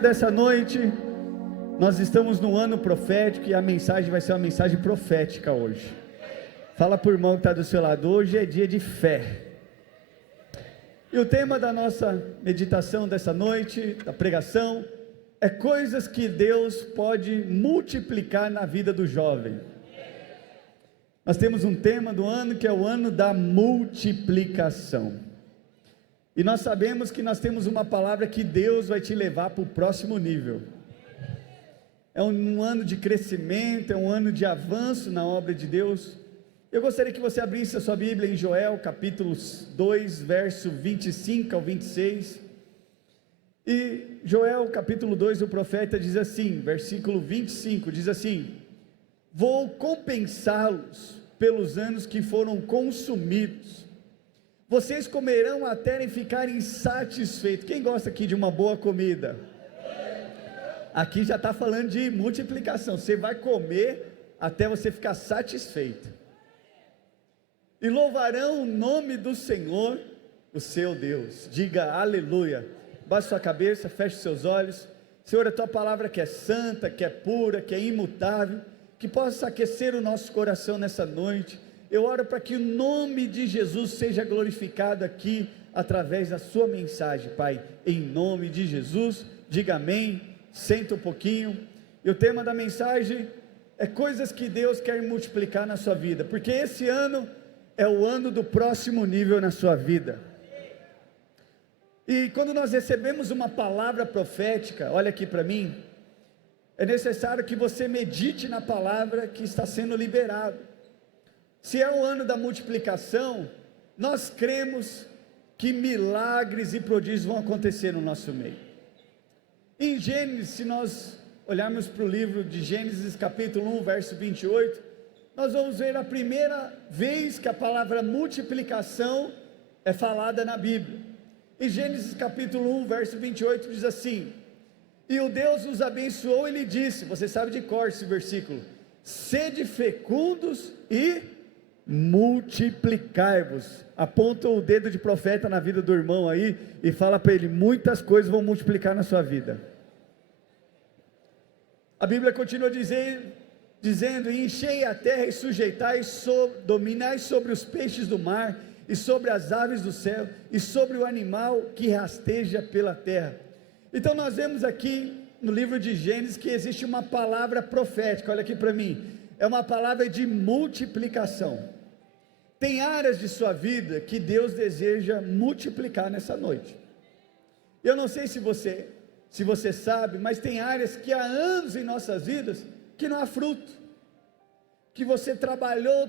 Dessa noite, nós estamos no ano profético e a mensagem vai ser uma mensagem profética hoje. Fala para o irmão que está do seu lado, hoje é dia de fé. E o tema da nossa meditação dessa noite, da pregação, é coisas que Deus pode multiplicar na vida do jovem. Nós temos um tema do ano que é o ano da multiplicação. E nós sabemos que nós temos uma palavra que Deus vai te levar para o próximo nível. É um ano de crescimento, é um ano de avanço na obra de Deus. Eu gostaria que você abrisse a sua Bíblia em Joel, capítulo 2, verso 25 ao 26. E Joel, capítulo 2, o profeta diz assim, versículo 25, diz assim: vou compensá-los pelos anos que foram consumidos. Vocês comerão até ficarem satisfeitos. Quem gosta aqui de uma boa comida? Aqui já está falando de multiplicação. Você vai comer até você ficar satisfeito. E louvarão o nome do Senhor, o seu Deus. Diga aleluia. Baixe sua cabeça, feche seus olhos. Senhor, a tua palavra que é santa, que é pura, que é imutável, que possa aquecer o nosso coração nessa noite. Eu oro para que o nome de Jesus seja glorificado aqui, através da sua mensagem, Pai, em nome de Jesus. Diga amém, senta um pouquinho. E o tema da mensagem é coisas que Deus quer multiplicar na sua vida, porque esse ano é o ano do próximo nível na sua vida. E quando nós recebemos uma palavra profética, olha aqui para mim, é necessário que você medite na palavra que está sendo liberada. Se é o ano da multiplicação, nós cremos que milagres e prodígios vão acontecer no nosso meio. Em Gênesis, se nós olharmos para o livro de Gênesis capítulo 1, verso 28, nós vamos ver a primeira vez que a palavra multiplicação é falada na Bíblia. Em Gênesis capítulo 1, verso 28 diz assim: e o Deus os abençoou e lhe disse, você sabe de cor esse versículo, sede fecundos e multiplicai-vos. Aponta o dedo de profeta na vida do irmão aí e fala para ele, muitas coisas vão multiplicar na sua vida. A Bíblia continua dizendo, enchei a terra e sujeitai, dominai sobre os peixes do mar, e sobre as aves do céu, e sobre o animal que rasteja pela terra. Então nós vemos aqui no livro de Gênesis que existe uma palavra profética, olha aqui para mim, é uma palavra de multiplicação. Tem áreas de sua vida que Deus deseja multiplicar nessa noite. Eu não sei se você sabe, mas tem áreas que há anos em nossas vidas que não há fruto, que você trabalhou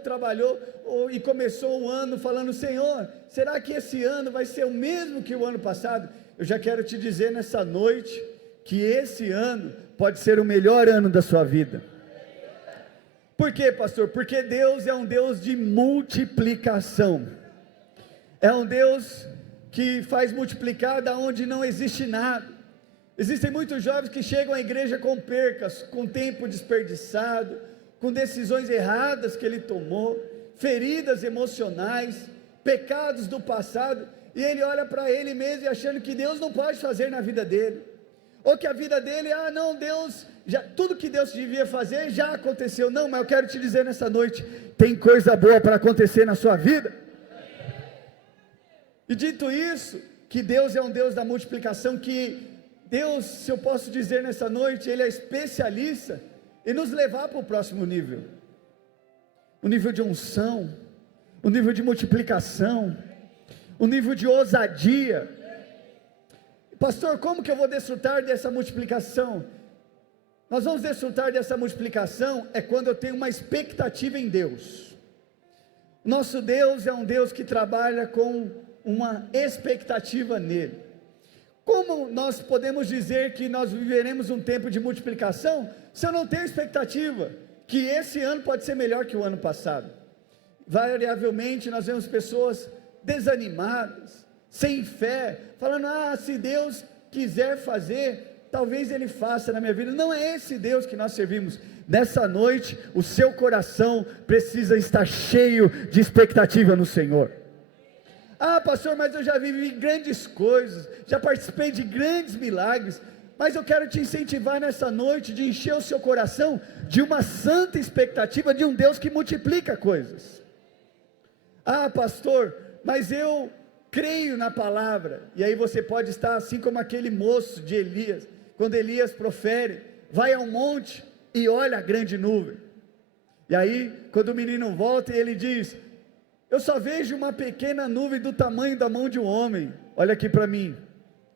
e começou um ano falando, Senhor, será que esse ano vai ser o mesmo que o ano passado? Eu já quero te dizer nessa noite, que esse ano pode ser o melhor ano da sua vida. Por quê, pastor? Porque Deus é um Deus de multiplicação, é um Deus que faz multiplicar da onde não existe nada. Existem muitos jovens que chegam à igreja com percas, com tempo desperdiçado, com decisões erradas que ele tomou, feridas emocionais, pecados do passado, e ele olha para ele mesmo e achando que Deus não pode fazer na vida dele, ou que a vida dele, não, Deus, tudo que Deus devia fazer já aconteceu. Não, mas eu quero te dizer nessa noite, tem coisa boa para acontecer na sua vida. E dito isso, que Deus é um Deus da multiplicação, que Deus, se eu posso dizer nessa noite, Ele é especialista em nos levar para o próximo nível, o nível de unção, o nível de multiplicação, o nível de ousadia. Pastor, como que eu vou desfrutar dessa multiplicação? Nós vamos desfrutar dessa multiplicação quando eu tenho uma expectativa em Deus. Nosso Deus é um Deus que trabalha com uma expectativa nele. Como nós podemos dizer que nós viveremos um tempo de multiplicação, se eu não tenho expectativa, que esse ano pode ser melhor que o ano passado? Variavelmente nós vemos pessoas desanimadas, sem fé, falando, se Deus quiser fazer, talvez Ele faça na minha vida. Não é esse Deus que nós servimos. Nessa noite, o seu coração precisa estar cheio de expectativa no Senhor. Pastor, mas eu já vivi grandes coisas, já participei de grandes milagres, Mas eu quero te incentivar nessa noite, de encher o seu coração de uma santa expectativa de um Deus que multiplica coisas. Ah, pastor, mas eu creio na palavra. E aí você pode estar assim como aquele moço de Elias, quando Elias profere, vai ao monte e olha a grande nuvem. E aí, quando o menino volta, ele diz: eu só vejo uma pequena nuvem do tamanho da mão de um homem. Olha aqui para mim.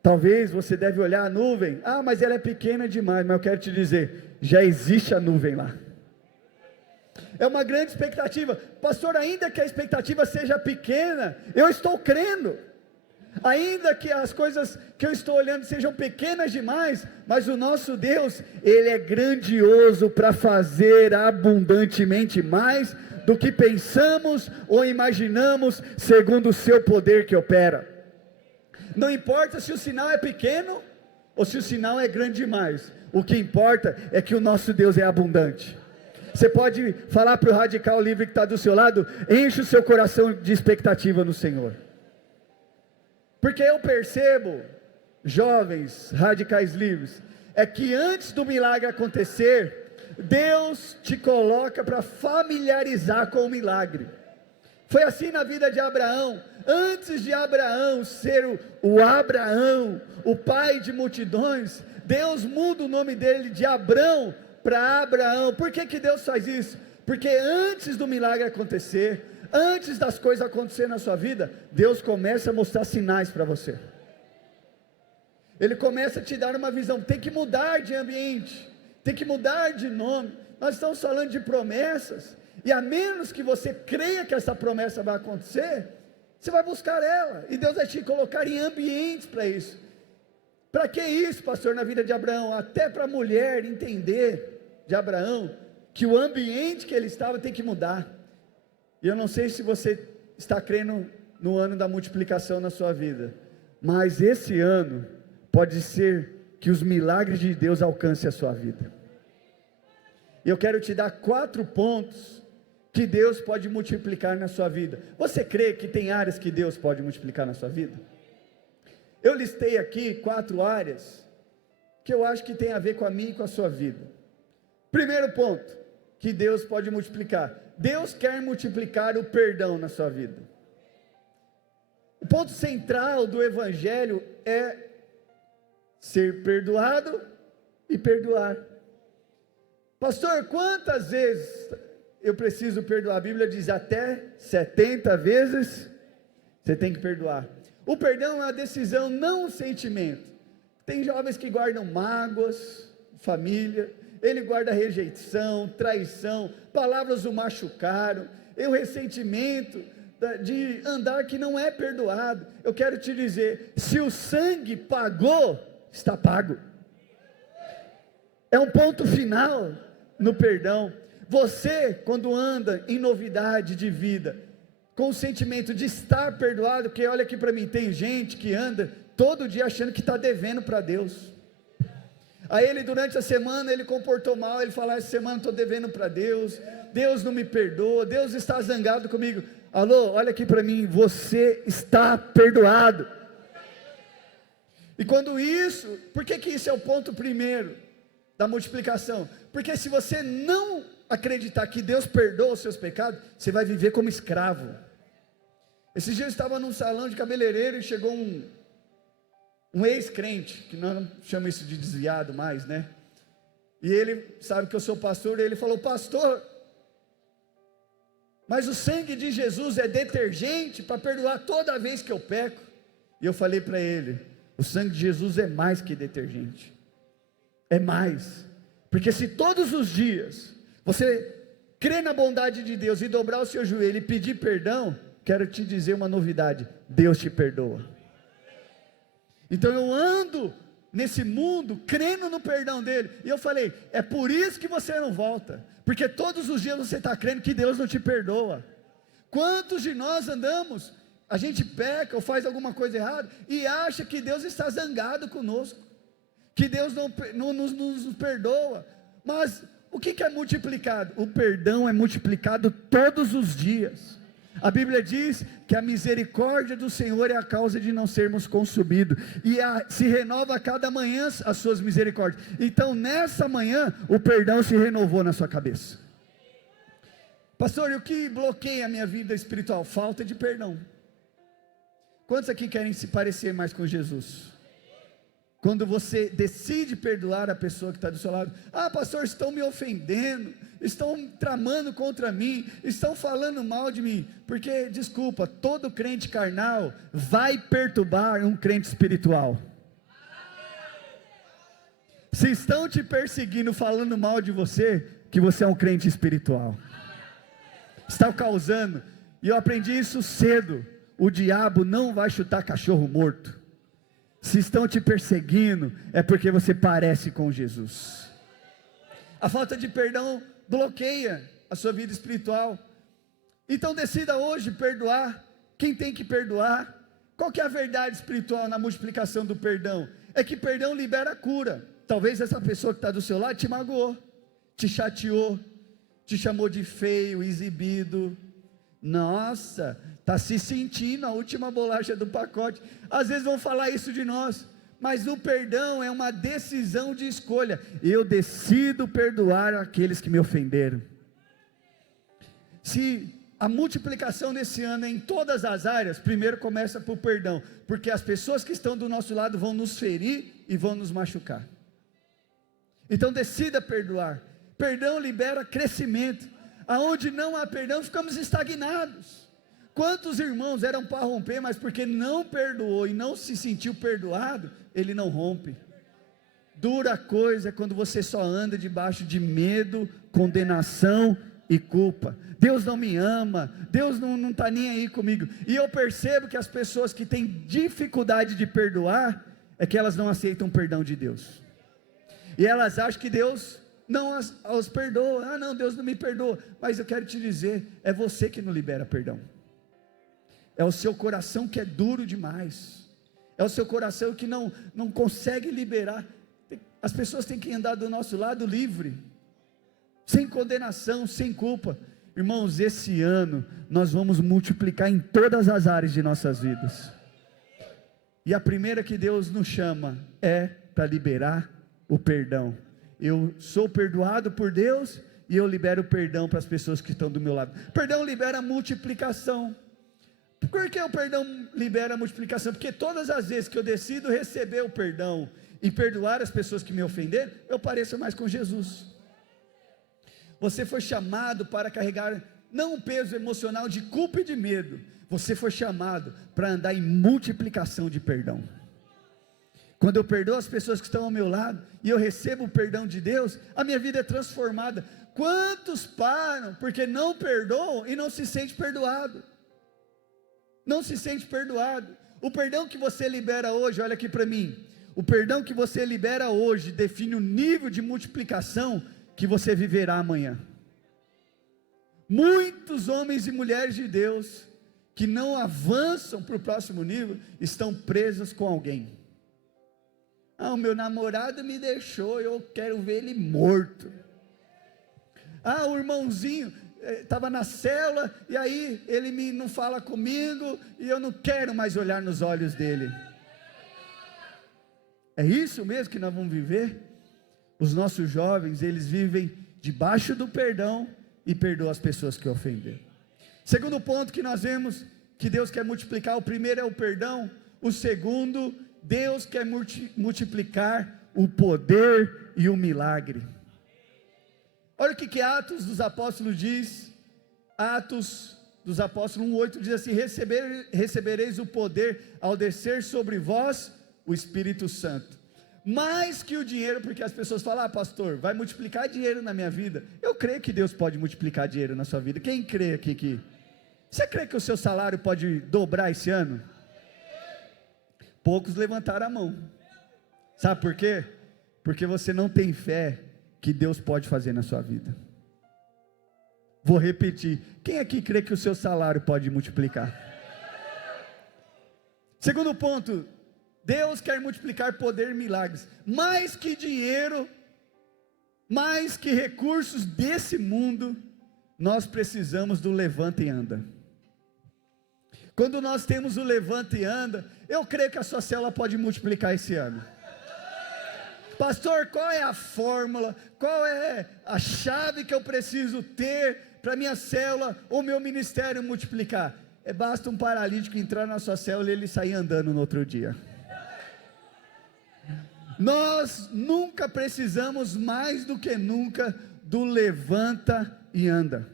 Talvez você deve olhar a nuvem, ah, mas ela é pequena demais. Mas eu quero te dizer, já existe a nuvem lá. É uma grande expectativa. Pastor, ainda que a expectativa seja pequena, eu estou crendo. Ainda que as coisas que eu estou olhando sejam pequenas demais, mas o nosso Deus, Ele é grandioso para fazer abundantemente mais do que pensamos ou imaginamos, segundo o seu poder que opera. Não importa se o sinal é pequeno ou se o sinal é grande demais, o que importa é que o nosso Deus é abundante. Você pode falar para o radical livre que está do seu lado: enche o seu coração de expectativa no Senhor. Porque eu percebo, jovens radicais livres, é que antes do milagre acontecer, Deus te coloca para familiarizar com o milagre. Foi assim na vida de Abraão. Antes de Abraão ser o Abraão, o pai de multidões, Deus muda o nome dele de Abrão para Abraão. Por que Deus faz isso? Porque antes do milagre acontecer, antes das coisas acontecerem na sua vida, Deus começa a mostrar sinais para você. Ele começa a te dar uma visão. Tem que mudar de ambiente, tem que mudar de nome. Nós estamos falando de promessas, e a menos que você creia que essa promessa vai acontecer, você vai buscar ela, e Deus vai te colocar em ambientes para isso. Para que isso, pastor, na vida de Abraão? Até para a mulher entender de Abraão, que o ambiente que ele estava tem que mudar. E eu não sei se você está crendo no ano da multiplicação na sua vida, mas esse ano pode ser que os milagres de Deus alcancem a sua vida. E eu quero te dar 4 pontos que Deus pode multiplicar na sua vida. Você crê que tem áreas que Deus pode multiplicar na sua vida? Eu listei aqui 4 áreas que eu acho que tem a ver com a minha e com a sua vida. Primeiro ponto que Deus pode multiplicar: Deus quer multiplicar o perdão na sua vida. O ponto central do Evangelho é ser perdoado e perdoar. Pastor, quantas vezes eu preciso perdoar? A Bíblia diz até 70 vezes você tem que perdoar. O perdão é uma decisão, não um sentimento. Tem jovens que guardam mágoas, família, ele guarda rejeição, traição, palavras o machucaram, o ressentimento de andar que não é perdoado. Eu quero te dizer, se o sangue pagou, está pago. É um ponto final no perdão. Você, quando anda em novidade de vida, com o sentimento de estar perdoado, porque olha aqui para mim, tem gente que anda todo dia achando que está devendo para Deus. Aí ele, durante a semana, ele comportou mal, ele fala: essa semana estou devendo para Deus, Deus não me perdoa, Deus está zangado comigo. Alô, olha aqui para mim, você está perdoado. E quando isso, por que isso é o ponto primeiro da multiplicação? Porque se você não acreditar que Deus perdoa os seus pecados, você vai viver como escravo. Esses dias eu estava num salão de cabeleireiro e chegou um ex-crente, que nós não chamamos isso de desviado mais, né? E ele sabe que eu sou pastor, e ele falou: pastor, mas o sangue de Jesus é detergente para perdoar toda vez que eu peco. E eu falei para ele: o sangue de Jesus é mais que detergente, é mais, porque se todos os dias você crer na bondade de Deus e dobrar o seu joelho e pedir perdão, quero te dizer uma novidade: Deus te perdoa. Então eu ando nesse mundo crendo no perdão dele, e eu falei: é por isso que você não volta, porque todos os dias você está crendo que Deus não te perdoa. Quantos de nós andamos, a gente peca ou faz alguma coisa errada e acha que Deus está zangado conosco, que Deus não nos perdoa. Mas o que é multiplicado? O perdão é multiplicado todos os dias. A Bíblia diz que a misericórdia do Senhor é a causa de não sermos consumidos, e se renova a cada manhã as suas misericórdias. Então nessa manhã o perdão se renovou na sua cabeça. Pastor, e o que bloqueia a minha vida espiritual? Falta de perdão. Quantos aqui querem se parecer mais com Jesus? Quando você decide perdoar a pessoa que está do seu lado. Ah, pastor, estão me ofendendo, estão tramando contra mim, estão falando mal de mim. Porque, desculpa, todo crente carnal vai perturbar um crente espiritual. Se estão te perseguindo, falando mal de você, que você é um crente espiritual. Está causando, e eu aprendi isso cedo, o diabo não vai chutar cachorro morto. Se estão te perseguindo, é porque você parece com Jesus. A falta de perdão bloqueia a sua vida espiritual. Então decida hoje perdoar. Quem tem que perdoar? Qual que é a verdade espiritual na multiplicação do perdão? É que perdão libera cura. Talvez essa pessoa que está do seu lado te magoou, te chateou, te chamou de feio, exibido. Nossa, está se sentindo a última bolacha do pacote. Às vezes vão falar isso de nós, mas o perdão é uma decisão de escolha. Eu decido perdoar aqueles que me ofenderam. Se a multiplicação nesse ano é em todas as áreas, primeiro começa por perdão, porque as pessoas que estão do nosso lado vão nos ferir e vão nos machucar. Então decida perdoar. Perdão libera crescimento. Aonde não há perdão, ficamos estagnados. Quantos irmãos eram para romper, mas porque não perdoou e não se sentiu perdoado, ele não rompe. Dura coisa é quando você só anda debaixo de medo, condenação e culpa. Deus não me ama, Deus não está nem aí comigo. E eu percebo que as pessoas que têm dificuldade de perdoar, é que elas não aceitam o perdão de Deus. E elas acham que Deus não as perdoa. Ah não, Deus não me perdoa. Mas eu quero te dizer, é você que não libera perdão. É o seu coração que é duro demais. É o seu coração que não consegue liberar. As pessoas têm que andar do nosso lado livre, sem condenação, sem culpa. Irmãos, esse ano nós vamos multiplicar em todas as áreas de nossas vidas. E a primeira que Deus nos chama é para liberar o perdão. Eu sou perdoado por Deus e eu libero perdão para as pessoas que estão do meu lado. Perdão libera multiplicação. Por que o perdão libera multiplicação? Porque todas as vezes que eu decido receber o perdão e perdoar as pessoas que me ofenderam, eu pareço mais com Jesus. Você foi chamado para carregar não um peso emocional de culpa e de medo. Você foi chamado para andar em multiplicação de perdão. Quando eu perdoo as pessoas que estão ao meu lado, e eu recebo o perdão de Deus, a minha vida é transformada. Quantos param porque não perdoam e não se sente perdoado? Não se sente perdoado. O perdão que você libera hoje, olha aqui para mim, o perdão que você libera hoje, define o nível de multiplicação que você viverá amanhã. Muitos homens e mulheres de Deus, que não avançam para o próximo nível, estão presos com alguém. Ah, o meu namorado me deixou, eu quero ver ele morto. Ah, o irmãozinho estava na célula, e aí ele não fala comigo, e eu não quero mais olhar nos olhos dele. É isso mesmo que nós vamos viver? Os nossos jovens, eles vivem debaixo do perdão, e perdoam as pessoas que ofenderam. Segundo ponto que nós vemos, que Deus quer multiplicar, o primeiro é o perdão, o segundo, Deus quer multiplicar o poder e o milagre. Olha o que Atos dos Apóstolos diz. Atos dos Apóstolos 1:8 diz assim: recebereis o poder ao descer sobre vós o Espírito Santo. Mais que o dinheiro, porque as pessoas falam: ah, pastor, vai multiplicar dinheiro na minha vida. Eu creio que Deus pode multiplicar dinheiro na sua vida. Quem crê aqui que... Você crê que o seu salário pode dobrar esse ano? Poucos levantaram a mão. Sabe por quê? Porque você não tem fé que Deus pode fazer na sua vida. Vou repetir. Quem aqui crê que o seu salário pode multiplicar? Segundo ponto, Deus quer multiplicar poder e milagres. Mais que dinheiro, mais que recursos desse mundo, nós precisamos do levanta e anda. quando nós temos o levanta e anda, eu creio que a sua célula pode multiplicar esse ano. Pastor, qual é a fórmula, qual é a chave que eu preciso ter para minha célula ou meu ministério multiplicar? Basta um paralítico entrar na sua célula e ele sair andando no outro dia. Nós nunca precisamos mais do que nunca do levanta e anda.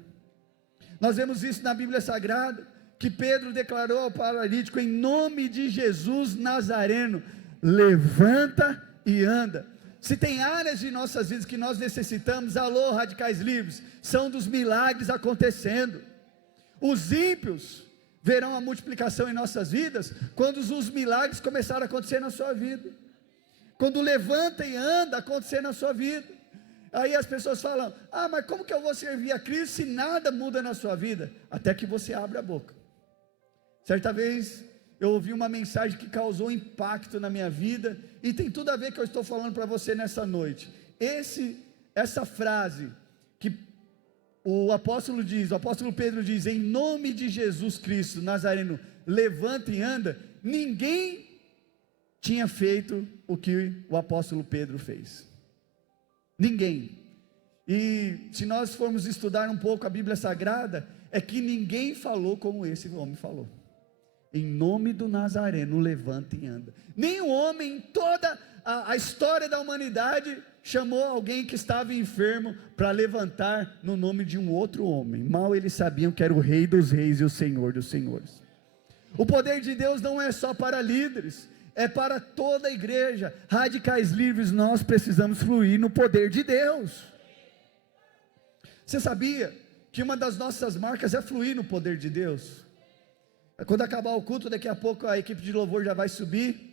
Nós vemos isso na Bíblia Sagrada, que Pedro declarou ao paralítico: em nome de Jesus Nazareno, levanta e anda. Se tem áreas de nossas vidas que nós necessitamos, alô Radicais Livres, são dos milagres acontecendo. Os ímpios verão a multiplicação em nossas vidas, quando os milagres começarem a acontecer na sua vida, quando levanta e anda acontecer na sua vida. Aí as pessoas falam: mas como que eu vou servir a Cristo se nada muda na sua vida? Até que você abra a boca. Certa vez eu ouvi uma mensagem que causou impacto na minha vida, e tem tudo a ver com o que eu estou falando para você nessa noite. Essa frase que o apóstolo Pedro diz: em nome de Jesus Cristo Nazareno, levanta e anda. Ninguém tinha feito o que o apóstolo Pedro fez. Ninguém. E se nós formos estudar um pouco a Bíblia Sagrada, é que ninguém falou como esse homem falou. Em nome do Nazareno, levanta e anda. Nenhum homem em toda a história da humanidade chamou alguém que estava enfermo para levantar no nome de um outro homem. Mal eles sabiam que era o Rei dos Reis e o Senhor dos Senhores. O poder de Deus não é só para líderes, é para toda a igreja. Radicais Livres, nós precisamos fluir no poder de Deus. Você sabia que uma das nossas marcas é fluir no poder de Deus? Quando acabar o culto, daqui a pouco a equipe de louvor já vai subir,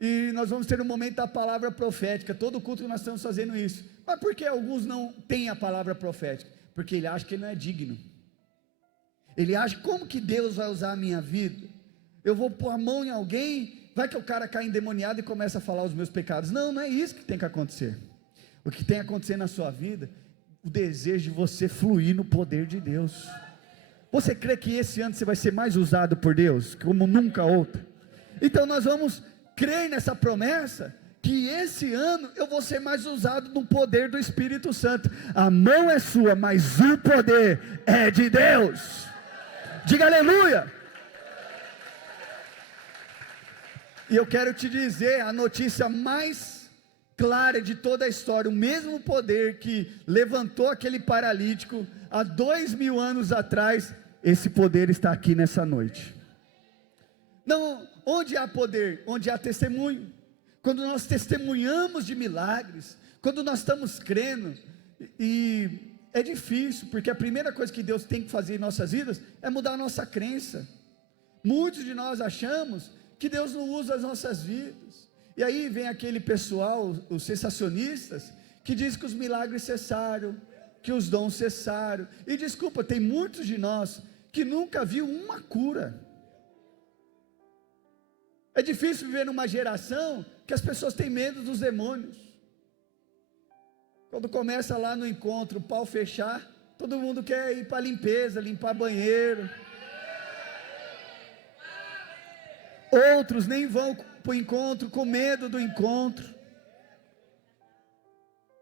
e nós vamos ter um momento da palavra profética. Todo culto nós estamos fazendo isso. Mas por que alguns não têm a palavra profética? Porque ele acha que ele não é digno. Ele acha: como que Deus vai usar a minha vida? Eu vou pôr a mão em alguém, vai que o cara cai endemoniado e começa a falar os meus pecados. Não, não é isso que tem que acontecer. O que tem que acontecer na sua vida, o desejo de você fluir no poder de Deus. Você crê que esse ano você vai ser mais usado por Deus, como nunca outro? Então nós vamos crer nessa promessa, que esse ano eu vou ser mais usado no poder do Espírito Santo. A mão é sua, mas o poder é de Deus. Diga aleluia. E eu quero te dizer a notícia mais clara de toda a história: o mesmo poder que levantou aquele paralítico há 2000 anos atrás, esse poder está aqui nessa noite. Não, onde há poder? Onde há testemunho. Quando nós testemunhamos de milagres, quando nós estamos crendo, e é difícil, porque a primeira coisa que Deus tem que fazer em nossas vidas é mudar a nossa crença. Muitos de nós achamos que Deus não usa as nossas vidas, e aí vem aquele pessoal, os sensacionistas, que diz que os milagres cessaram, que os dons cessaram. E desculpa, tem muitos de nós que nunca viu uma cura. É difícil viver numa geração que as pessoas têm medo dos demônios. Quando começa lá no encontro, o pau fechar, todo mundo quer ir para a limpeza, limpar banheiro. Outros nem vão para o encontro com medo do encontro.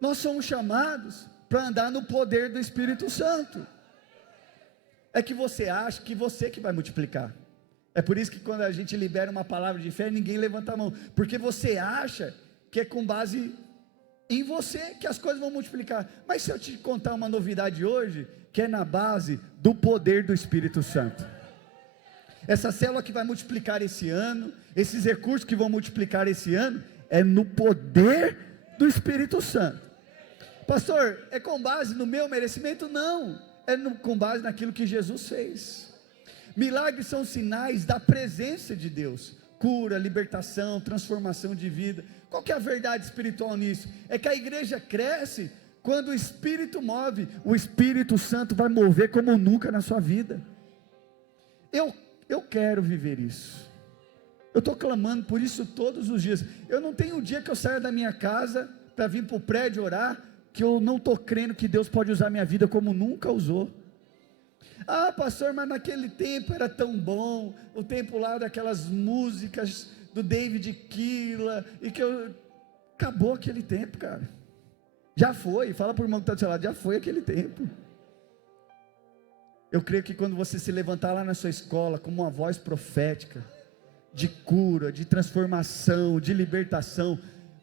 Nós somos chamados para andar no poder do Espírito Santo. É que você acha que você que vai multiplicar. É por isso que quando a gente libera uma palavra de fé, ninguém levanta a mão, porque você acha que é com base em você que as coisas vão multiplicar. Mas se eu te contar uma novidade hoje, que é na base do poder do Espírito Santo. Essa célula que vai multiplicar esse ano, esses recursos que vão multiplicar esse ano, é no poder do Espírito Santo. Pastor, é com base no meu merecimento? Não, com base naquilo que Jesus fez. Milagres são sinais da presença de Deus, cura, libertação, transformação de vida. Qual que é a verdade espiritual nisso? É que a igreja cresce quando o Espírito move. O Espírito Santo vai mover como nunca na sua vida. Eu quero viver isso. Eu estou clamando por isso todos os dias. Eu não tenho um dia que eu saia da minha casa para vir para o prédio orar, que eu não estou crendo que Deus pode usar minha vida como nunca usou. Ah, pastor, mas naquele tempo era tão bom, o tempo lá daquelas músicas do David Keelan, acabou aquele tempo, cara. Já foi, fala para o irmão que está do seu lado, já foi aquele tempo. Eu creio que quando você se levantar lá na sua escola com uma voz profética, de cura, de transformação, de libertação,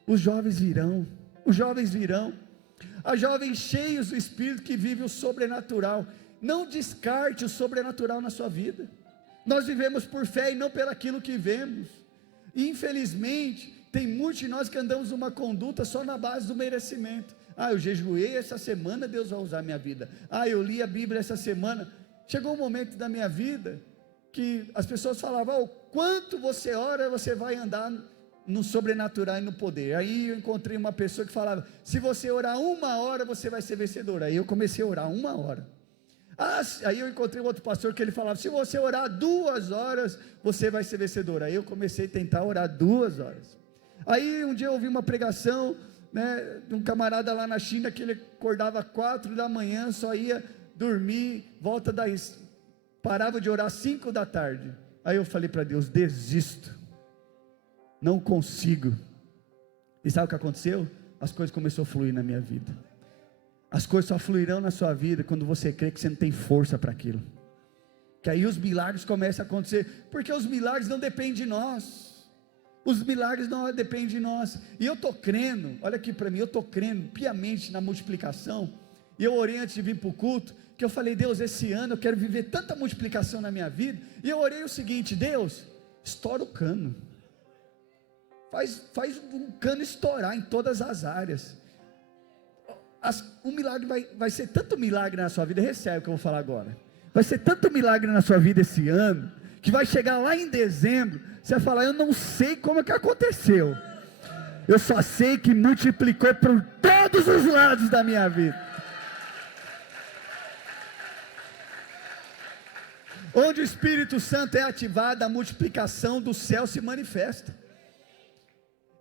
os jovens virão, há jovens cheios do Espírito que vivem o sobrenatural. Não descarte o sobrenatural na sua vida. Nós vivemos por fé e não pelaquilo que vemos. E infelizmente, tem muitos de nós que andamos uma conduta só na base do merecimento. Ah, eu jejuei essa semana, Deus vai usar a minha vida. Ah, eu li a Bíblia essa semana. Chegou um momento da minha vida que as pessoas falavam: quanto você ora, você vai andar no sobrenatural e no poder. Aí eu encontrei uma pessoa que falava: se você orar 1 hora, você vai ser vencedor. Aí eu comecei a orar 1 hora. Aí eu encontrei outro pastor que ele falava: se você orar 2 horas, você vai ser vencedor. Aí eu comecei a tentar orar 2 horas. Aí um dia eu ouvi uma pregação, né, de um camarada lá na China, que ele acordava 4 da manhã, só ia dormir, parava de orar 5 da tarde. Aí eu falei para Deus: desisto, não consigo. E sabe o que aconteceu? As coisas começaram a fluir na minha vida. As coisas só fluirão na sua vida quando você crê que você não tem força para aquilo, que aí os milagres começam a acontecer, porque os milagres não dependem de nós, os milagres não dependem de nós. E eu estou crendo, olha aqui para mim, eu estou crendo piamente na multiplicação. E eu orei antes de vir para o culto, que eu falei: Deus, esse ano eu quero viver tanta multiplicação na minha vida. E eu orei o seguinte: Deus, estoura o cano, faz um cano estourar em todas as áreas. Um milagre vai ser tanto milagre na sua vida. Recebe o que eu vou falar agora. Vai ser tanto milagre na sua vida esse ano, que vai chegar lá em dezembro, você vai falar: eu não sei como é que aconteceu, eu só sei que multiplicou por todos os lados da minha vida. Onde o Espírito Santo é ativado, a multiplicação do céu se manifesta.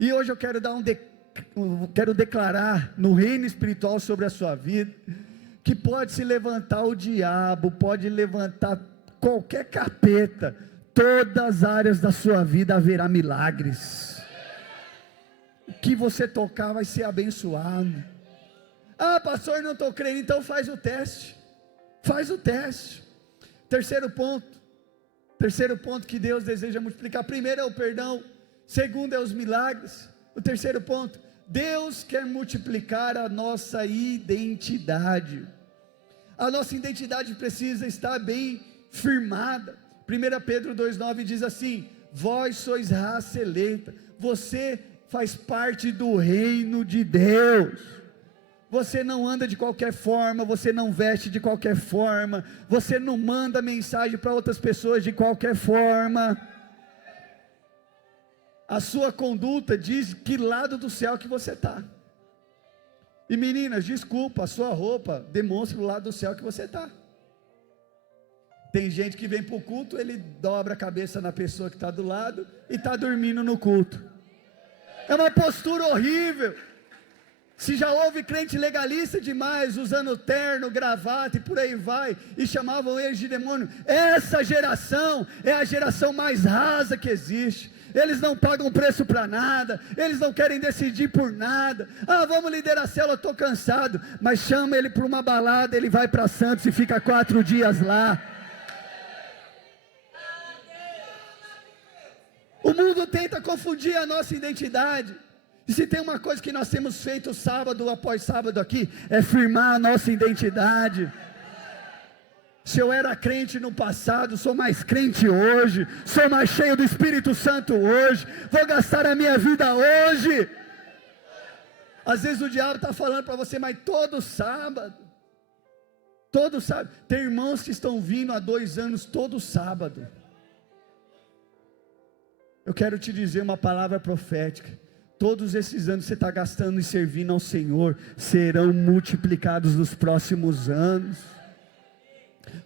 E hoje eu quero declarar no reino espiritual sobre a sua vida, que pode se levantar o diabo, pode levantar qualquer capeta, todas as áreas da sua vida haverá milagres. O que você tocar vai ser abençoado. Ah, pastor, não estou crendo. Então faz o teste. Terceiro ponto que Deus deseja multiplicar: primeiro é o perdão, segundo é os milagres. O terceiro ponto: Deus quer multiplicar a nossa identidade. A nossa identidade precisa estar bem firmada. 1 Pedro 2,9 diz assim: vós sois raça eleita, você faz parte do reino de Deus. Você não anda de qualquer forma, você não veste de qualquer forma, você não manda mensagem para outras pessoas de qualquer forma. A sua conduta diz que lado do céu que você está. E meninas, desculpa, a sua roupa demonstra o lado do céu que você está. Tem gente que vem para o culto, ele dobra a cabeça na pessoa que está do lado e está dormindo no culto. É uma postura horrível. Se já houve crente legalista demais, usando terno, gravata e por aí vai, e chamavam eles de demônio, essa geração é a geração mais rasa que existe. Eles não pagam preço para nada, eles não querem decidir por nada. Ah, vamos liderar a célula, estou cansado, mas chama ele para uma balada, ele vai para Santos e fica 4 dias lá. O mundo tenta confundir a nossa identidade. E se tem uma coisa que nós temos feito sábado após sábado aqui, é firmar a nossa identidade. Se eu era crente no passado, sou mais crente hoje, sou mais cheio do Espírito Santo hoje, vou gastar a minha vida hoje. Às vezes o diabo está falando para você: mas todo sábado, tem irmãos que estão vindo há 2 anos todo sábado. Eu quero te dizer uma palavra profética: todos esses anos você está gastando e servindo ao Senhor, serão multiplicados nos próximos anos.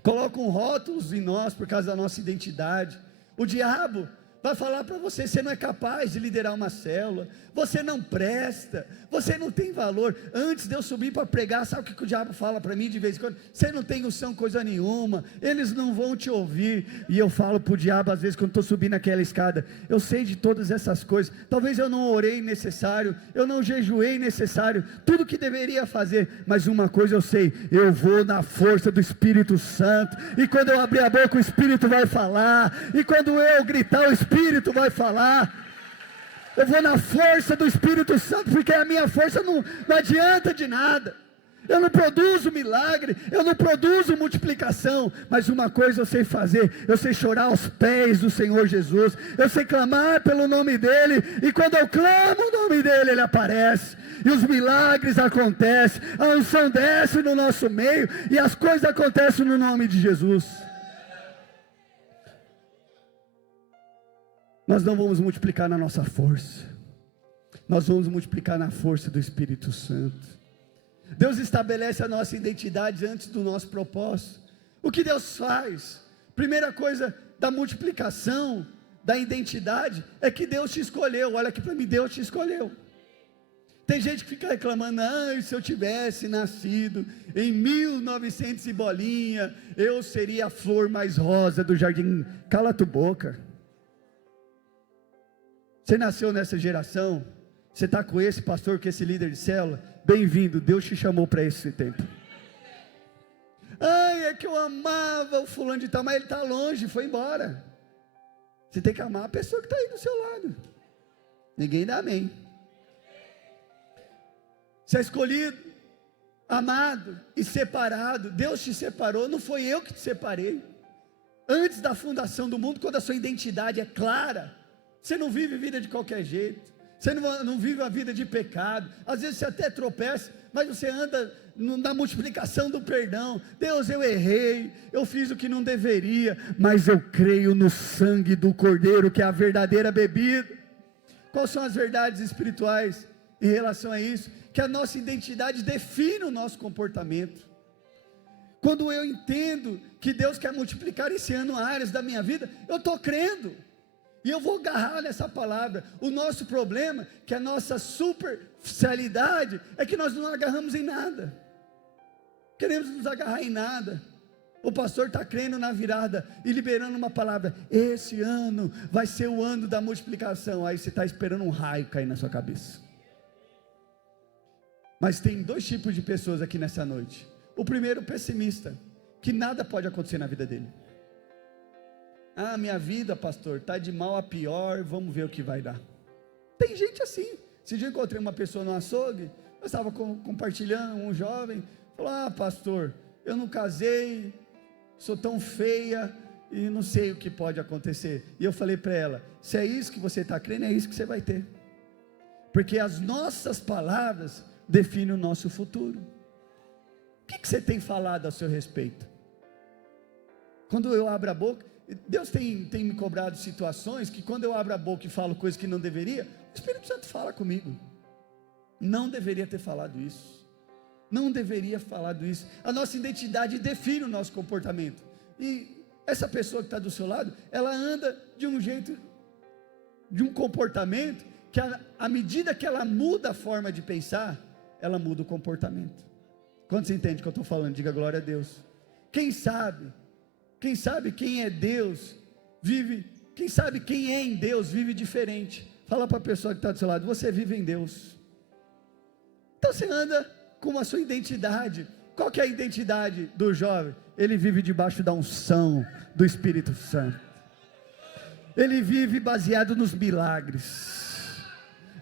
Colocam rótulos em nós por causa da nossa identidade. O diabo vai falar para você: você não é capaz de liderar uma célula, você não presta, você não tem valor. Antes de eu subir para pregar, sabe o que o diabo fala para mim de vez em quando? Você não tem unção coisa nenhuma, eles não vão te ouvir. E eu falo para o diabo às vezes quando estou subindo aquela escada: eu sei de todas essas coisas, talvez eu não orei necessário, eu não jejuei necessário, tudo que deveria fazer, mas uma coisa eu sei: eu vou na força do Espírito Santo, e quando eu abrir a boca o Espírito vai falar, e quando eu gritar o Espírito vai falar. Eu vou na força do Espírito Santo, porque a minha força não adianta de nada. Eu não produzo milagre, eu não produzo multiplicação, mas uma coisa eu sei fazer: eu sei chorar aos pés do Senhor Jesus, eu sei clamar pelo nome dEle, e quando eu clamo o nome dEle, Ele aparece, e os milagres acontecem, a unção desce no nosso meio, e as coisas acontecem no nome de Jesus. Nós não vamos multiplicar na nossa força, nós vamos multiplicar na força do Espírito Santo. Deus estabelece a nossa identidade antes do nosso propósito. O que Deus faz? Primeira coisa da multiplicação, da identidade, é que Deus te escolheu. Olha aqui para mim: Deus te escolheu. Tem gente que fica reclamando: se eu tivesse nascido em 1900 e bolinha, eu seria a flor mais rosa do jardim. Cala tua boca. Você nasceu nessa geração, você está com esse pastor, com esse líder de célula, bem-vindo, Deus te chamou para esse tempo. É que eu amava o fulano de tal, mas ele está longe, foi embora. Você tem que amar a pessoa que está aí do seu lado. Ninguém dá amém. Você é escolhido, amado e separado. Deus te separou, não foi eu que te separei. Antes da fundação do mundo, quando a sua identidade é clara, você não vive vida de qualquer jeito, você não vive a vida de pecado. Às vezes você até tropeça, mas você anda na multiplicação do perdão. Deus, eu errei, eu fiz o que não deveria, mas eu creio no sangue do Cordeiro, que é a verdadeira bebida. Quais são as verdades espirituais em relação a isso? Que a nossa identidade define o nosso comportamento. Quando eu entendo que Deus quer multiplicar esse ano áreas da minha vida, eu estou crendo, e eu vou agarrar nessa palavra. O nosso problema, que a nossa superficialidade, é que nós não agarramos em nada, queremos nos agarrar em nada. O pastor está crendo na virada e liberando uma palavra: esse ano vai ser o ano da multiplicação. Aí você está esperando um raio cair na sua cabeça. Mas tem dois tipos de pessoas aqui nessa noite. O primeiro, o pessimista, que nada pode acontecer na vida dele. Minha vida, pastor, está de mal a pior, vamos ver o que vai dar. Tem gente assim. Esse dia eu encontrei uma pessoa no açougue, eu estava compartilhando, um jovem, falou: pastor, eu não casei, sou tão feia, e não sei o que pode acontecer. E eu falei para ela: se é isso que você está crendo, é isso que você vai ter, porque as nossas palavras definem o nosso futuro. O que você tem falado a seu respeito? Quando eu abro a boca, Deus tem me cobrado situações que quando eu abro a boca e falo coisas que não deveria, o Espírito Santo fala comigo: não deveria ter falado isso, não deveria falado isso. A nossa identidade define o nosso comportamento, e essa pessoa que está do seu lado, ela anda de um jeito, de um comportamento, que à medida que ela muda a forma de pensar, ela muda o comportamento. Quando você entende o que eu estou falando, diga glória a Deus. Quem sabe quem é Deus, vive, quem sabe quem é em Deus, vive diferente. Fala para a pessoa que está do seu lado: você vive em Deus. Então você anda com a sua identidade. Qual que é a identidade do jovem? Ele vive debaixo da unção do Espírito Santo. Ele vive baseado nos milagres.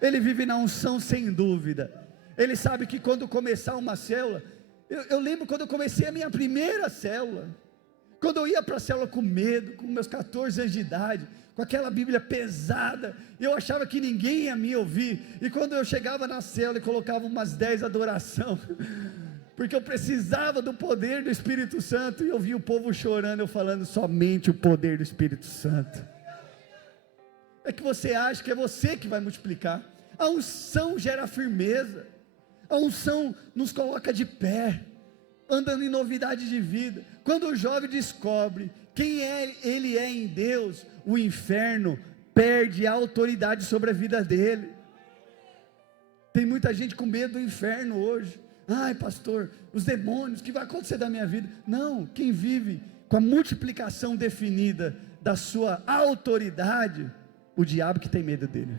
Ele vive na unção sem dúvida. Ele sabe que quando começar uma célula, eu lembro quando eu comecei a minha primeira célula, quando eu ia para a célula com medo, com meus 14 anos de idade, com aquela Bíblia pesada, eu achava que ninguém ia me ouvir, e quando eu chegava na célula e colocava umas 10 adoração, porque eu precisava do poder do Espírito Santo, e eu via o povo chorando, eu falando: somente o poder do Espírito Santo. É que você acha que é você que vai multiplicar. A unção gera firmeza, a unção nos coloca de pé, andando em novidade de vida. Quando o jovem descobre quem ele é em Deus, o inferno perde a autoridade sobre a vida dele. Tem muita gente com medo do inferno hoje. Ai, pastor, os demônios, o que vai acontecer da minha vida? Não, quem vive com a multiplicação definida da sua autoridade, o diabo que tem medo dele.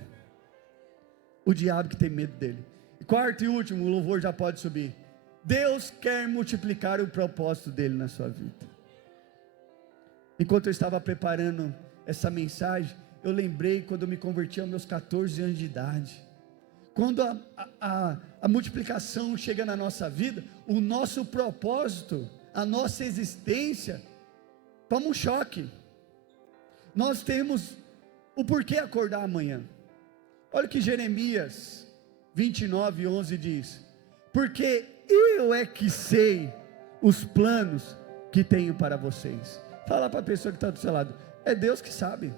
O diabo que tem medo dele. E quarto e último, o louvor já pode subir. Deus quer multiplicar o propósito dele na sua vida. Enquanto eu estava preparando essa mensagem, eu lembrei quando eu me converti aos meus 14 anos de idade. Quando a multiplicação chega na nossa vida, o nosso propósito, a nossa existência, toma um choque. Nós temos o porquê acordar amanhã. Olha o que Jeremias 29:11 diz: porque eu é que sei os planos que tenho para vocês. Fala para a pessoa que está do seu lado: é Deus que sabe.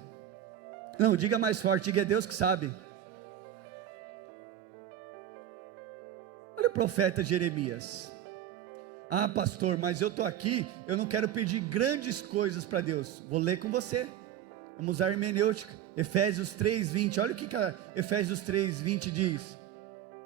Não, diga mais forte, diga: é Deus que sabe. Olha o profeta Jeremias. Ah, pastor, mas eu estou aqui, eu não quero pedir grandes coisas para Deus. Vou ler com você. Vamos usar a hermenêutica. Efésios 3:20. Olha o que Efésios 3:20 diz: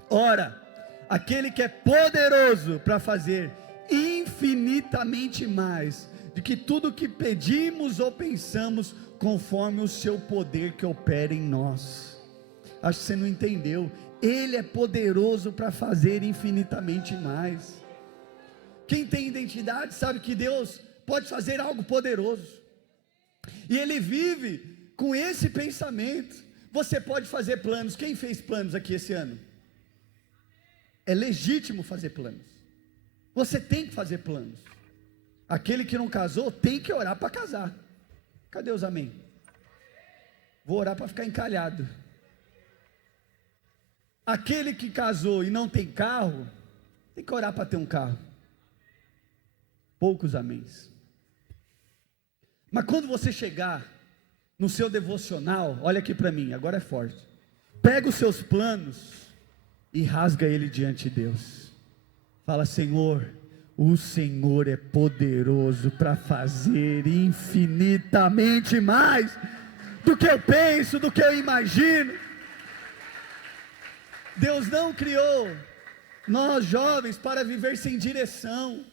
ora, aquele que é poderoso para fazer infinitamente mais de que tudo que pedimos ou pensamos, conforme o seu poder que opera em nós. Acho que você não entendeu. Ele é poderoso para fazer infinitamente mais. Quem tem identidade sabe que Deus pode fazer algo poderoso, e ele vive com esse pensamento. Você pode fazer planos. Quem fez planos aqui esse ano? É legítimo fazer planos. Você tem que fazer planos. Aquele que não casou tem que orar para casar. Cadê os amém? Vou orar para ficar encalhado. Aquele que casou e não tem carro, tem que orar para ter um carro. Poucos améns. Mas quando você chegar no seu devocional, olha aqui para mim, agora é forte. Pega os seus planos e rasga ele diante de Deus. Fala: Senhor, o Senhor é poderoso para fazer infinitamente mais do que eu penso, do que eu imagino. Deus não criou nós jovens para viver sem direção.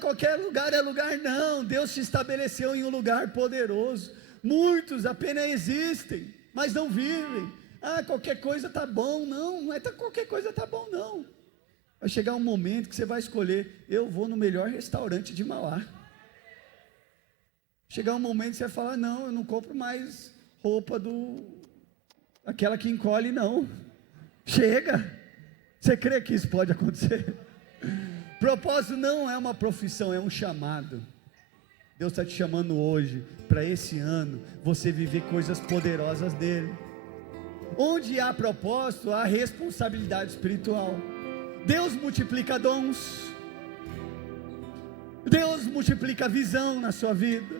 Qualquer lugar é lugar, não. Deus te estabeleceu em um lugar poderoso. Muitos apenas existem, mas não vivem. Qualquer coisa tá bom. Não é qualquer coisa tá bom, não. Vai chegar um momento que você vai escolher: eu vou no melhor restaurante de Mauá. Chegar um momento que você vai falar: não, eu não compro mais roupa aquela que encolhe, não. Chega. Você crê que isso pode acontecer? Propósito não é uma profissão, é um chamado. Deus está te chamando hoje, para esse ano, você viver coisas poderosas dele. Onde há propósito, há responsabilidade espiritual. Deus multiplica dons. Deus multiplica visão na sua vida.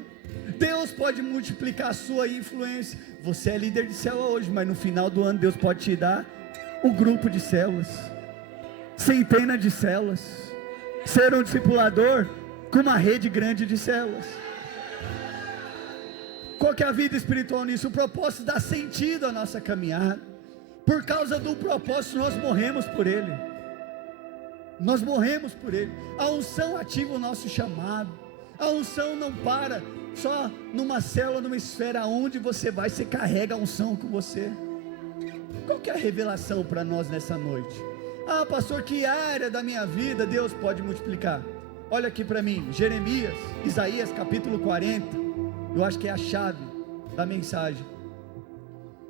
Deus pode multiplicar a sua influência. Você é líder de célula hoje, mas no final do ano Deus pode te dar um grupo de células, centenas de células, ser um discipulador com uma rede grande de células. Qual que é a vida espiritual nisso? O propósito dá sentido à nossa caminhada. Por causa do propósito nós morremos por ele. Nós morremos por ele. A unção ativa o nosso chamado. A unção não para só numa célula, numa esfera. Onde você vai, você carrega a unção com você. Qual que é a revelação para nós nessa noite? Pastor, que área da minha vida Deus pode multiplicar? Olha aqui para mim, Jeremias, Isaías capítulo 40. Eu acho que é a chave da mensagem.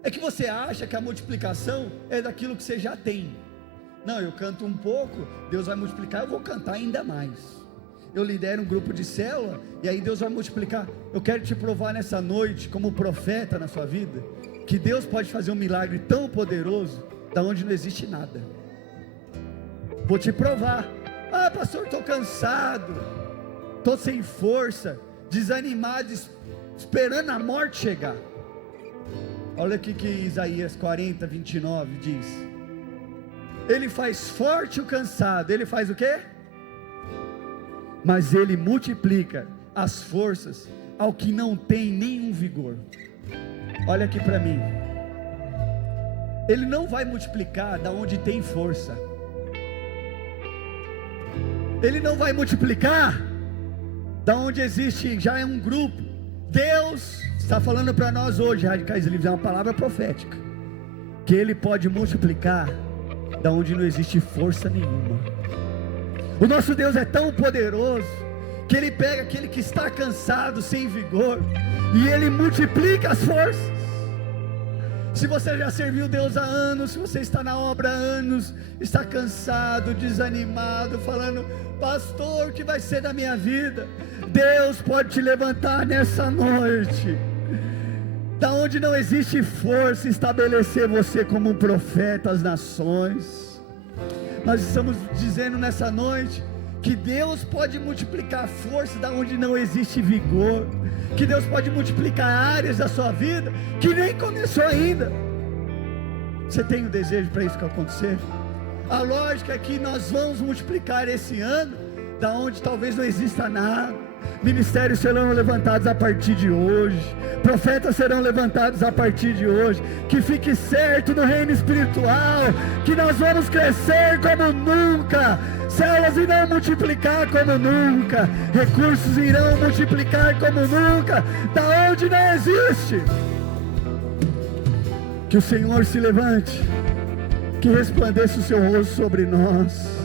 É que você acha que a multiplicação é daquilo que você já tem. Não, eu canto um pouco, Deus vai multiplicar, eu vou cantar ainda mais. Eu lidero um grupo de célula, e aí Deus vai multiplicar. Eu quero te provar nessa noite, como profeta na sua vida, que Deus pode fazer um milagre tão poderoso, da onde não existe nada. Vou te provar. Pastor, estou cansado, estou sem força, desanimado, esperando a morte chegar. Olha aqui que Isaías 40:29 diz: ele faz forte o cansado. Ele faz o quê? Mas ele multiplica as forças ao que não tem nenhum vigor. Olha aqui para mim. Ele não vai multiplicar da onde tem força. Ele não vai multiplicar da onde existe, já é um grupo. Deus está falando para nós hoje, Radicais Livres, é uma palavra profética, que Ele pode multiplicar da onde não existe força nenhuma. O nosso Deus é tão poderoso, que Ele pega aquele que está cansado, sem vigor, e Ele multiplica as forças. Se você já serviu Deus há anos, se você está na obra há anos, está cansado, desanimado, falando: pastor, o que vai ser da minha vida? Deus pode te levantar nessa noite, da onde não existe força, estabelecer você como um profeta às nações. Nós estamos dizendo nessa noite que Deus pode multiplicar a força da onde não existe vigor, que Deus pode multiplicar áreas da sua vida que nem começou ainda. Você tem um desejo para isso que acontecer? A lógica é que nós vamos multiplicar esse ano da onde talvez não exista nada. Ministérios serão levantados a partir de hoje, profetas serão levantados a partir de hoje. Que fique certo no reino espiritual, que nós vamos crescer como nunca, células irão multiplicar como nunca, recursos irão multiplicar como nunca, da onde não existe. Que o Senhor se levante, que resplandeça o seu rosto sobre nós.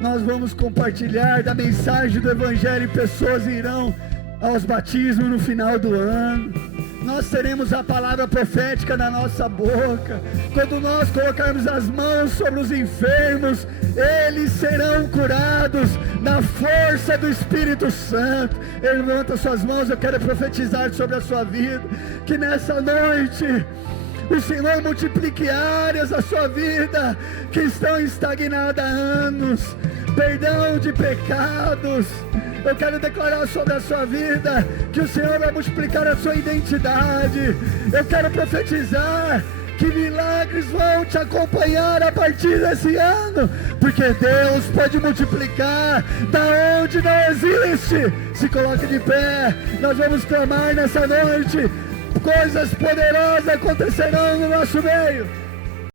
Nós vamos compartilhar da mensagem do Evangelho e pessoas irão aos batismos no final do ano. Nós teremos a palavra profética na nossa boca. Quando nós colocarmos as mãos sobre os enfermos, eles serão curados na força do Espírito Santo. Levanta suas mãos, eu quero profetizar sobre a sua vida, que nessa noite o Senhor multiplique áreas da sua vida que estão estagnadas há anos, perdão de pecados. Eu quero declarar sobre a sua vida que o Senhor vai multiplicar a sua identidade. Eu quero profetizar que milagres vão te acompanhar a partir desse ano, porque Deus pode multiplicar da onde não existe. Se coloque de pé, nós vamos clamar nessa noite. Coisas poderosas acontecerão no nosso meio.